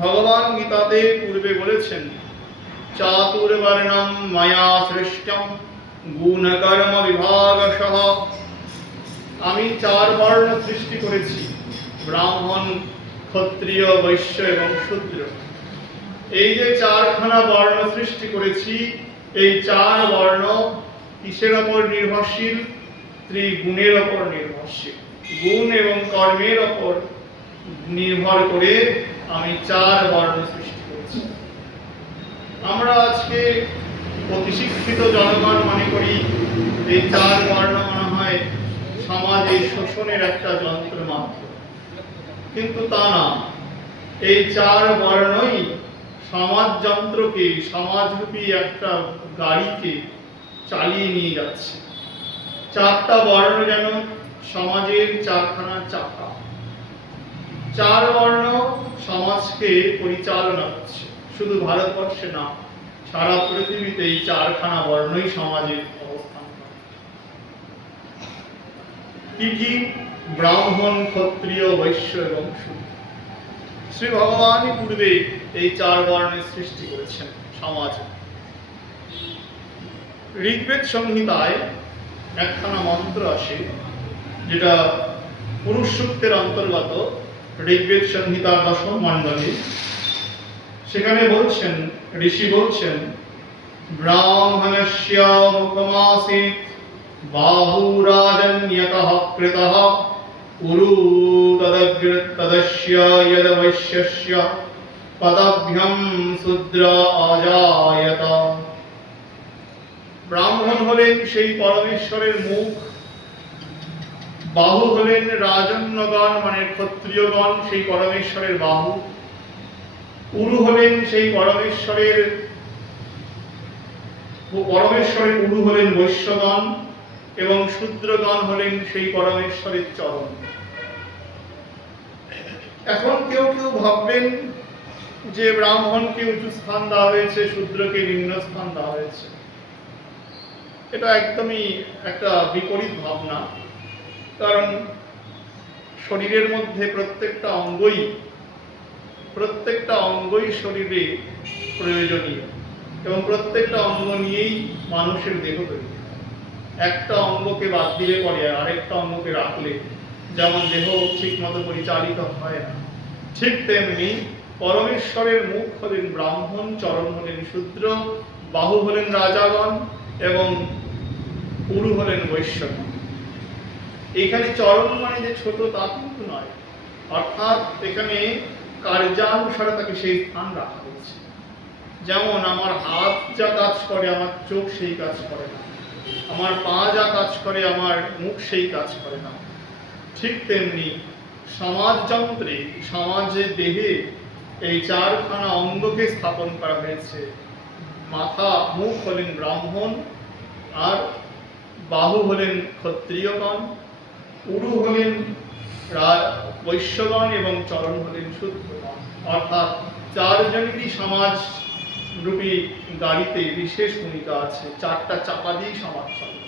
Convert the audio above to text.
ভগবান গীতাতে পূর্বে বলেছেন, চাতুর্বর্ণম মায়া সৃষ্টম গুণকর্ম বিভাগশঃ। আমি চার বর্ণ সৃষ্টি করেছি, ব্রাহ্মণ, ক্ষত্রিয়, বৈশ্য এবং শূদ্র। এই যে চারখানা বর্ণ সৃষ্টি করেছি, এই চার বর্ণ কিসের ওপর নির্ভরশীল? ত্রিগুণের ওপর নির্ভরশীল। গুণ এবং কর্মের ওপর নির্ভর করে আমি চার বর্ণ সৃষ্টি করেছি। আমরা আজকে অতিশিক্ষিত জনগণ মনে করি এই চার বর্ণ মনে হয় সমাজে শোষণের একটা যন্ত্র মাত্র, কিন্তু তা না। এই চার বর্ণই সমাজ যন্ত্রকে, সমাজরূপী একটা গাড়িকে চালিয়ে নিয়ে যাচ্ছে। চারটা বর্ণ যেন সমাজের চারখানা চাকা। চার বর্ণ সমাজকে পরিচালনা করছে, শুধু ভারতবর্ষে না, সারা পৃথিবীতে এই চারখানা বর্ণই সমাজের অবস্থান করে। কি কি? ব্রাহ্মণ, ক্ষত্রিয়, বৈশ্য এবং শূদ্র। শ্রী ভগবানই পূর্বে এই চার বর্ণের সৃষ্টি করেছেন সমাজে। ঋগ্বেদ সংহিতায় একখানা মন্ত্র আসে, যেটা পুরুষ সূক্তের অন্তর্গত। ঋগ্বেদ সংহিতার 10ম মণ্ডলে সেখানে বলছেন, ঋষি বলছেন, ব্রাহ্মণস্য মুখমাসীৎ বাহুরাজন্যতঃ কৃতঃ উরু তদস্য যদ বৈশ্যস্য পদাভ্যম শূদ্র আজায়ত। ব্রাহ্মণ হলেন সেই পরমেশ্বরের মুখ, বাহু হলেন রাজন্যগণ মানে ক্ষত্রিয়গণ, সেই পরমেশ্বরের বাহু। উরু হলেন সেই পরমেশ্বরের উরু হলেন বৈশ্যগণ, এবং শূদ্রগণ হলেন সেই পরমেশ্বরের চরণ। এখন কেউ কেউ ভাববেন যে ব্রাহ্মণকে উঁচু স্থান দেওয়া হয়েছে, শূদ্রকে নিম্ন স্থান দেওয়া হয়েছে। এটা একদমই একটা বিপরীত ভাবনা। কারণ শরীরের মধ্যে প্রত্যেকটা অঙ্গই শরীরে প্রয়োজনীয়, এবং প্রত্যেকটা অঙ্গ নিয়েই মানুষের দেহ তৈরি। একটা অঙ্গকে বাদ দিলে পরে আরেকটা অঙ্গকে রাখলে যেমন দেহ ঠিক মতো পরিচালিত হয় না, ঠিক তেমনি পরমেশ্বরের মুখ হলেন ব্রাহ্মণ, চরণ হলেন শূদ্র, বাহু হলেন রাজাগণ এবং উরু হলেন বৈশ্যগণ। এখানে চরণ মানে যে ছোট তা কিন্তু নয়, অর্থাৎ এখানে কার্যানুসারে তাকে সেই স্থান রাখা হয়েছে। যেমন আমার হাত যা কাজ করে আমার চোখ সেই কাজ করে না, আমার পা যা কাজ করে আমার মুখ সেই কাজ করে না, ঠিক তেমনি সমাজযন্ত্রে, সমাজের দেহে এই চারখানা অঙ্গকে স্থাপন করা হয়েছে। মাথা, মুখ হলেন ব্রাহ্মণ, আর বাহু হলেন ক্ষত্রিয়গণ, উরু হলেন বৈশ্যগণ এবং চরণ হলেন শূদ্রগণ। অর্থাৎ চারজনেরই সমাজ রূপী গাড়িতে বিশেষ ভূমিকা আছে। চারটা চাকা দিয়েই সমাজ চলে।